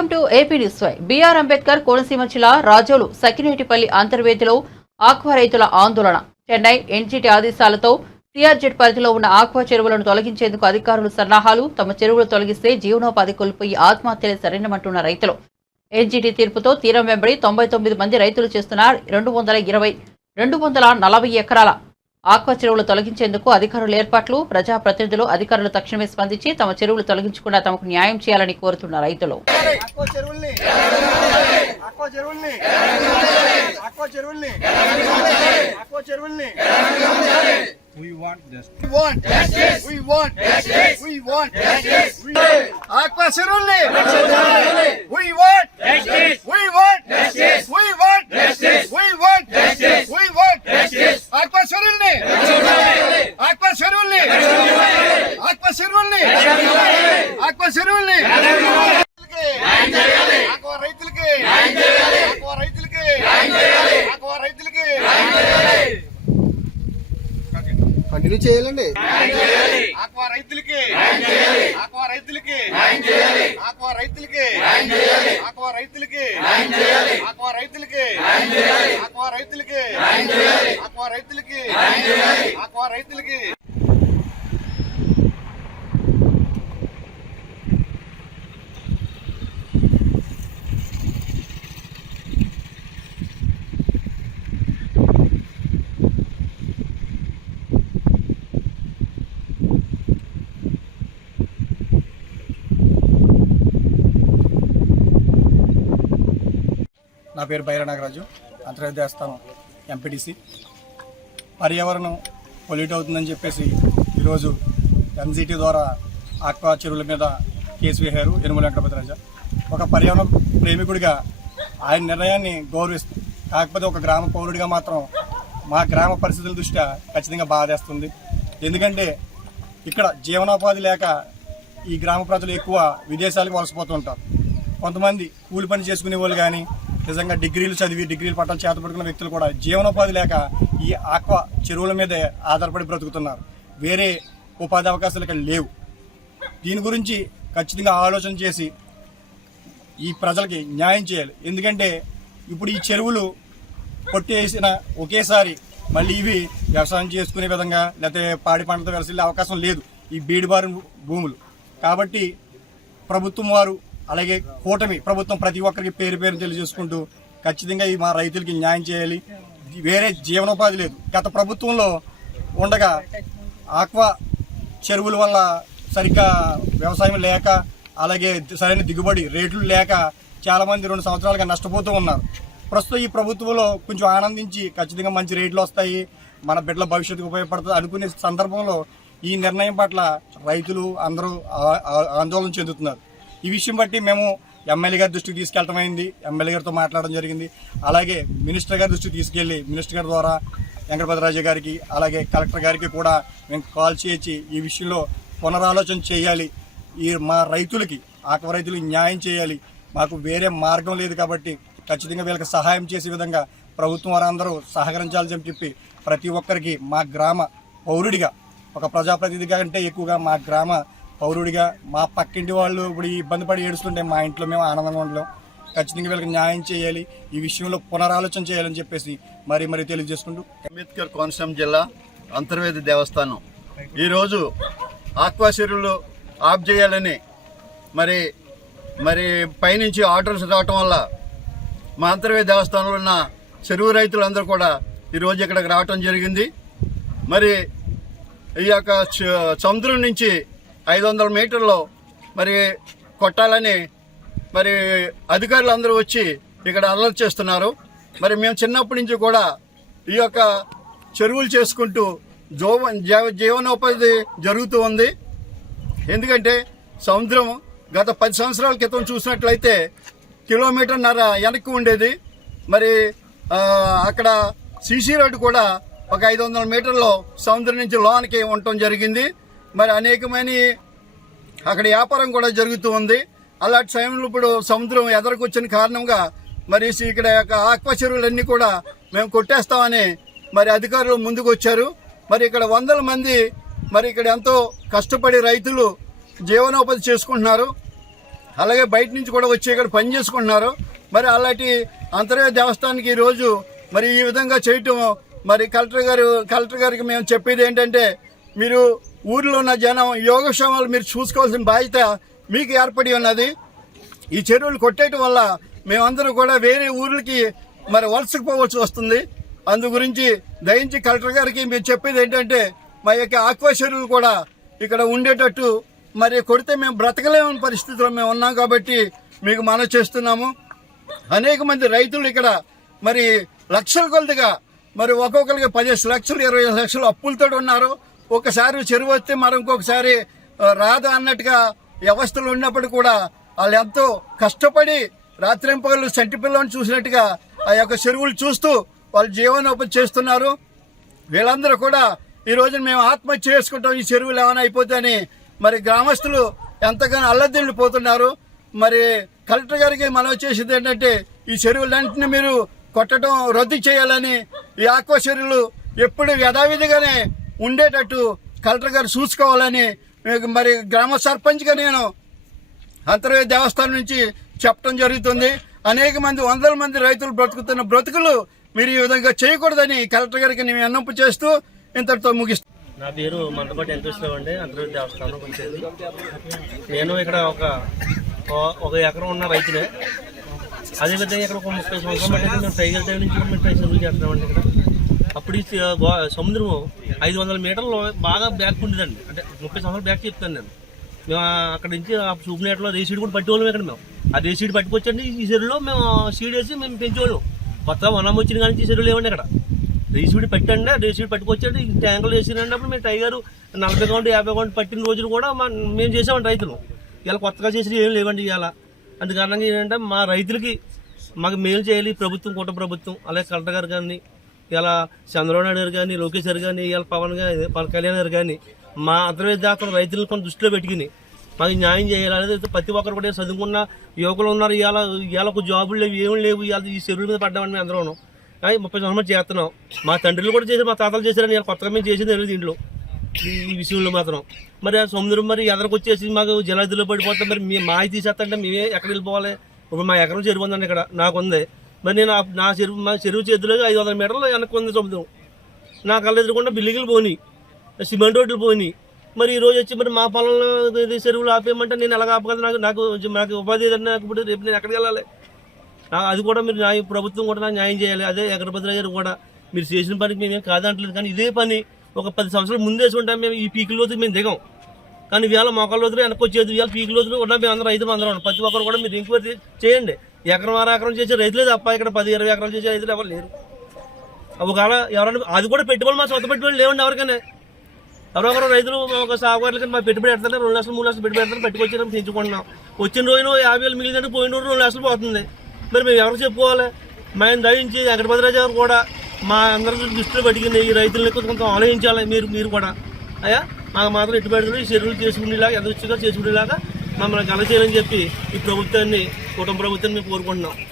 Welcome to AP news. B R Ambedkar Konaseema జిల్లా Razole Sakinetipalli అంతర్వేదిలో aqua రైతుల ఆందోళన. చెన్నై ఎన్జీటీ ఆదేశాలతో సిఆర్జెడ్ పరిధిలో ఉన్న ఆక్వా చెరువులను తొలగించేందుకు అధికారులు సన్నాహాలు. తమ చెరువులు తొలగిస్తే జీవనోపాధి కోల్పోయి ఆత్మహత్యలే సరైనమంటున్న రైతులు. ఎన్జీటీ తీర్పుతో తీరం వెంబడి 99 మంది రైతులు చేస్తున్న 240 ఎకరాల ఆక్వా చెరువులు తొలగించేందుకు అధికారుల ఏర్పాట్లు. ప్రజాప్రతినిధులు అధికారులు తక్షణమే స్పందించి తమ చెరువులు తొలగించకుండా తమకు న్యాయం చేయాలని కోరుతున్న రైతులు. We want justice. We want justice. We want justice. We want justice. Aqua Cerulli. We want justice. We want justice. We want justice. We want justice. We want justice. Aqua Cerulli. Aqua Cerulli. Aqua Cerulli. Aqua Cerulli. Aqua రైతులకి aqua రైతులకి aqua రైతులకి continue చేయాలండి. Aqua రైతులకి aqua రైతులకి aqua రైతులకి aqua రైతులకి aqua రైతులకి aqua రైతులకి ఆక్వా రైతులకి ఆక్వా రైతులకి నా పేరు బైర నాగరాజు, అంతర్వేది దేవస్థానం ఎంపీటీసీ. పర్యావరణం పొల్యూట్ అవుతుందని చెప్పేసి ఈరోజు ఎన్జీటీ ద్వారా ఆక్వా చెరువుల మీద కేసు వేశారు యనుమల వెంకటపతిరాజు. ఒక పర్యావరణ ప్రేమికుడిగా ఆయన నిర్ణయాన్ని గౌరవిస్తుంది. కాకపోతే ఒక గ్రామ పౌరుడిగా మాత్రం మా గ్రామ పరిస్థితుల దృష్ట్యా ఖచ్చితంగా బాధేస్తుంది. ఎందుకంటే ఇక్కడ జీవనోపాధి లేక ఈ గ్రామ ప్రజలు ఎక్కువ విదేశాలకు వలసపోతూ ఉంటారు. కొంతమంది కూలి పని చేసుకునే వాళ్ళు కానీ నిజంగా డిగ్రీలు చదివి డిగ్రీలు పట్టాలు చేతపడుకున్న వ్యక్తులు కూడా జీవనోపాధి లేక ఈ ఆక్వా చెరువుల మీదే ఆధారపడి బ్రతుకుతున్నారు. వేరే ఉపాధి అవకాశాలు ఇక్కడ లేవు. దీని గురించి ఖచ్చితంగా ఆలోచన చేసి ఈ ప్రజలకి న్యాయం చేయాలి. ఎందుకంటే ఇప్పుడు ఈ చెరువులు కొట్టేసిన ఒకేసారి మళ్ళీ ఇవి వ్యవసాయం చేసుకునే విధంగా లేకపోతే పాడి పంటతో వెలసిల్లే అవకాశం లేదు ఈ బీడుబారి భూములు. కాబట్టి ప్రభుత్వం వారు అలాగే కూటమి ప్రభుత్వం ప్రతి ఒక్కరికి పేరు తెలియజేసుకుంటూ ఖచ్చితంగా ఈ మా రైతులకి న్యాయం చేయాలి. వేరే జీవనోపాధి లేదు. గత ప్రభుత్వంలో ఉండగా ఆక్వా చెరువుల వల్ల సరిగ్గా వ్యవసాయం లేక అలాగే సరైన దిగుబడి రేట్లు లేక చాలామంది 2 సంవత్సరాలుగా నష్టపోతూ ఉన్నారు. ప్రస్తుతం ఈ ప్రభుత్వంలో కొంచెం ఆనందించి ఖచ్చితంగా మంచి రేట్లు వస్తాయి, మన బిడ్డల భవిష్యత్తుకు ఉపయోగపడుతుంది అనుకునే సందర్భంలో ఈ నిర్ణయం పట్ల రైతులు అందరూ ఆందోళన చెందుతున్నారు. ఈ విషయం బట్టి మేము ఎమ్మెల్యే గారి దృష్టికి తీసుకెళ్లటమైంది. ఎమ్మెల్యే గారితో మాట్లాడడం జరిగింది. అలాగే మినిస్టర్ గారి దృష్టికి తీసుకెళ్లి మినిస్టర్ గారి ద్వారా వెంకటపతిరాజు గారికి అలాగే కలెక్టర్ గారికి కూడా మేము కాల్ చేసి ఈ విషయంలో పునరాలోచన చేయాలి. ఈ మా రైతులకి ఆక్వా రైతులకి న్యాయం చేయాలి. మాకు వేరే మార్గం లేదు కాబట్టి ఖచ్చితంగా వీళ్ళకి సహాయం చేసే విధంగా ప్రభుత్వం వారందరూ సహకరించాలని చెప్పి ప్రతి ఒక్కరికి మా గ్రామ పౌరుడిగా ఒక ప్రజాప్రతినిధిగా కంటే ఎక్కువగా మా గ్రామ పౌరుడిగా మా పక్కింటి వాళ్ళు ఇప్పుడు ఇబ్బంది పడి ఏడుస్తుంటే మా ఇంట్లో మేము ఆనందంగా ఉండలేం. ఖచ్చితంగా వీళ్ళకి న్యాయం చేయాలి. ఈ విషయంలో పునరాలోచన చేయాలని చెప్పేసి మరీ తెలియజేసుకుంటూ అంబేద్కర్ కోనసీమ జిల్లా అంతర్వేది దేవస్థానం ఈరోజు ఆక్వా చెరువులు ఆఫ్ చేయాలని మరి పైనుంచి ఆర్డర్స్ రావటం వల్ల మా అంతర్వేది దేవస్థానంలో ఉన్న చెరువు రైతులందరూ కూడా ఈరోజు ఇక్కడికి రావటం జరిగింది. మరి ఈ యొక్క సముద్రం నుంచి 500 మీటర్లో మరి కొట్టాలని మరి అధికారులు అందరూ వచ్చి ఇక్కడ అల్లరి చేస్తున్నారు. మరి మేము చిన్నప్పటి నుంచి కూడా ఈ యొక్క చెరువులు చేసుకుంటూ జీవనోపాధి జరుగుతూ ఉంది. ఎందుకంటే సముద్రం గత 10 సంవత్సరాల క్రితం చూసినట్లయితే 1.5 కిలోమీటర్ల వెనక్కి ఉండేది. మరి అక్కడ సీసీ రోడ్డు కూడా ఒక 500 మీటర్లో సముద్రం నుంచి లోనికి ఉండటం జరిగింది. మరి అనేకమైన అక్కడ వ్యాపారం కూడా జరుగుతూ ఉంది. అలాంటి సమయంలో ఇప్పుడు సముద్రం ఎదరకొచ్చిన కారణంగా మరి ఇక్కడ ఆక్వా చెరువులన్నీ కూడా మేము కొట్టేస్తామని మరి అధికారులు ముందుకు వచ్చారు. మరి ఇక్కడ 100 మంది మరి ఇక్కడ ఎంతో కష్టపడి రైతులు జీవనోపాధి చేసుకుంటున్నారు. అలాగే బయట నుంచి కూడా వచ్చి ఇక్కడ పని చేసుకుంటున్నారు. మరి అలాంటి అంతర్వేది దేవస్థానానికి ఈరోజు మరి ఈ విధంగా చేయటం మరి కలెక్టర్ గారికి మేము చెప్పేది ఏంటంటే, మీరు ఊర్లో ఉన్న జనం యోగక్షేమాలు మీరు చూసుకోవాల్సిన బాధ్యత మీకు ఏర్పడి ఉన్నది. ఈ చెరువులు కొట్టేయటం వల్ల మేమందరం కూడా వేరే ఊర్లకి మరి వలసపోవాల్సి వస్తుంది. అందు గురించి దయించి కలెక్టర్ గారికి మేము చెప్పేది ఏంటంటే, మా యొక్క ఆక్వా చెరువులు కూడా ఇక్కడ ఉండేటట్టు మరి కొడితే మేము బ్రతకలేమని పరిస్థితిలో మేము ఉన్నాం కాబట్టి మీకు మనవి చేస్తున్నాము. అనేక మంది రైతులు ఇక్కడ మరి లక్షల కొలదిగా మరి ఒక్కొక్కరికి 15 లక్షలు 20 లక్షలు అప్పులతో ఉన్నారు. ఒకసారి చెరువు వస్తే మరి ఇంకొకసారి రాదు అన్నట్టుగా వ్యవస్థలు ఉన్నప్పుడు కూడా వాళ్ళు ఎంతో కష్టపడి రాత్రింపగలు సంటి పిల్లని చూసినట్టుగా ఆ యొక్క చెరువులు చూస్తూ వాళ్ళు జీవనోపాధి చేస్తున్నారు. వీళ్ళందరూ కూడా ఈ రోజు మేము ఆత్మహత్య చేసుకుంటాం ఈ చెరువులు ఏమైనా అయిపోతాయని మరి గ్రామస్తులు ఎంతగానో అల్లదిల్లిపోతున్నారు. మరి కలెక్టర్ గారికి మనం చేసేది ఏంటంటే, ఈ చెరువులన్నింటినీ మీరు కొట్టడం రద్దు చేయాలని, ఈ ఆక్వా చెరువులు ఎప్పుడు యథావిధిగానే ఉండేటట్టు కలెక్టర్ గారు చూసుకోవాలని మరి గ్రామ సర్పంచ్గా నేను అంతర్వేది దేవస్థానం నుంచి చెప్పడం జరుగుతుంది. అనేక మంది 100 మంది రైతులు బ్రతుకుతున్న బ్రతుకులు మీరు ఈ విధంగా చేయకూడదని కలెక్టర్ గారికి నేను విన్నపం చేస్తూ ఇంతటితో ముగిస్తాను. నా పేరు మంటపాటి వెంకటేశ్వరరావు అండి, అంతర్వేది దేవస్థానం వచ్చేది. నేను ఇక్కడ ఒక ఎకరం ఉన్న రైతునే. అదేవిధంగా ఇక్కడ ఒక 30 సంవత్సరాలు అంటే మేము టైగర్ టైం నుంచి మేము ట్రై సర్వీస్ చేస్తున్నామండి. ఇక్కడ అప్పుడు ఈ సముద్రం 500 మీటర్లు బాగా బ్యాక్ ఉండేదండి. అంటే 30 సంవత్సరాలు బ్యాక్ చెప్తాను నేను. మేము అక్కడ నుంచి ఆ చూపునేట్లో రేసీడ్ కూడా పట్టేవాళ్ళం ఇక్కడ. మేము ఆ రేసీడ్ పట్టుకొచ్చండి ఈ చెరువులో మేము సీడ్ వేసి మేము పెంచేవాళ్ళం. కొత్త వనం వచ్చిన కానీ ఈ చెరువులు లేవండి. ఇక్కడ రేసీడ్ పట్టండి, రేసీడ్ పట్టుకొచ్చండి ఈ ట్యాంకులు వేసినప్పుడు మేము టైగర్ 40 కౌంట్ 50 కౌంట్ పట్టిన రోజులు కూడా మేము చేసామండి రైతులు. ఇలా కొత్తగా చేసి ఏం లేవండి ఇవాళ. అందుకారణంగా ఏంటంటే మా రైతులకి మాకు మేలు చేయాలి ప్రభుత్వం, కూట ప్రభుత్వం, అలాగే కలెక్టర్ గారు కానీ, ఇలా చంద్రబాబు నాయుడు గారు కానీ, లోకేష్ గారు కానీ, ఇలా పవన్ కళ్యాణ్ గారు కానీ మా అంతర్వేది దాకా రైతులను కొన్ని దృష్టిలో పెట్టుకుని మాకు న్యాయం చేయాలి. అనేది ప్రతి ఒక్కరు కూడా చదువుకున్న యువకులు ఉన్నారు. ఇవాళ ఒక జాబులు లేవు, ఏమి లేవు. ఇవాళ ఈ చెరువుల మీద పడ్డామని మేము అందరూ 30 సంవత్సరాలు చేస్తున్నాం. మా తండ్రులు కూడా చేశారు, మా తాతలు చేశారని ఇలా కొత్తగా మేము చేసేది తెలియదు దీంట్లో ఈ విషయంలో మాత్రం. మరి ఆ సముద్రం మరి ఎదరికి వచ్చేసి మాకు జలాదిలో పడిపోతాం. మరి మేము మాయ తీసేస్తంటే మేమే ఎక్కడ వెళ్ళిపోవాలి? ఇప్పుడు మా ఎకరం చెరువు ఉందండి ఇక్కడ నాకు ఉంది. మరి నేను మా చెరువు చేతిలో 500 మీటర్లు వెనక్కి ఉంది సముద్రం. నా కళ్ళ ఎదురుకుండా బిల్డింగ్లు పోయినాయి, సిమెంట్ రోడ్లు పోయినాయి. మరి ఈ రోజు వచ్చి మరి మా పొలంలో చెరువులు ఆపేయమంటే నేను ఎలాగ ఆపగలను? నాకు ఉపాధి ఏదన్నా ఇప్పుడు రేపు నేను ఎక్కడికి వెళ్ళాలి? అది కూడా మీరు ప్రభుత్వం కూడా నాకు న్యాయం చేయాలి. అదే ఎకరపతి గారు కూడా మీరు చేసిన పనికి మేమేం కాదంటలేదు. కానీ ఇదే పని ఒక 10 సంవత్సరాలు ముందేసి ఉంటాం మేము ఈ పీకుల లోతుకి మేము దిగాం. కానీ ఇవాళ మోకాళ్ళ లోతులు వెనక్కి వచ్చేది. ఇవాళ పీకుల లోతులు ఉన్నా మేము అందరం రైతులు అందరం. ప్రతి ఒక్కరు కూడా మీరు ఎంక్వైరీ చేయండి. ఎకరం 6 ఎకరం చేసే రైతులే తప్ప ఇక్కడ 10-20 ఎకరాలు చేసే రైతులు ఎవరు లేరు. ఒకవేళ ఎవరైనా అది కూడా పెట్టుబడి మా సొంత పెట్టుబడి లేవండి ఎవరికైనా. ఎవరొకరు రైతులు ఒక సాగుకారులకి మా పెట్టుబడి పెడతారు, 2 లక్షలు 3 లక్షలు పెట్టుబడి పెడతారు, పెట్టుకొచ్చి పెంచుకుంటున్నాం. వచ్చిన రోజున 50,000 మిగిలిందంటే పోయిన రోజు 2 లక్షలు పోతుంది. మరి మేము ఎవరికి చెప్పుకోవాలి? మేము దయించి వెంకటపతి రాజు గారు కూడా మా అందరి దృష్టిలో పెట్టుకుని ఈ రైతులని కొంత ఆలోచించాలి. మీరు కూడా అయ్యా మాకు మాత్రం ఎట్టు పెడుతుంది ఈ చెరువులు చేసుకునేలాగా ఎంత రుచిగా చేసుకునేలాగా మమ్మల్ని గల చేయాలని చెప్పి ఈ ప్రభుత్వాన్ని, కుటుంబ ప్రభుత్వాన్ని మేము కోరుకుంటున్నాం.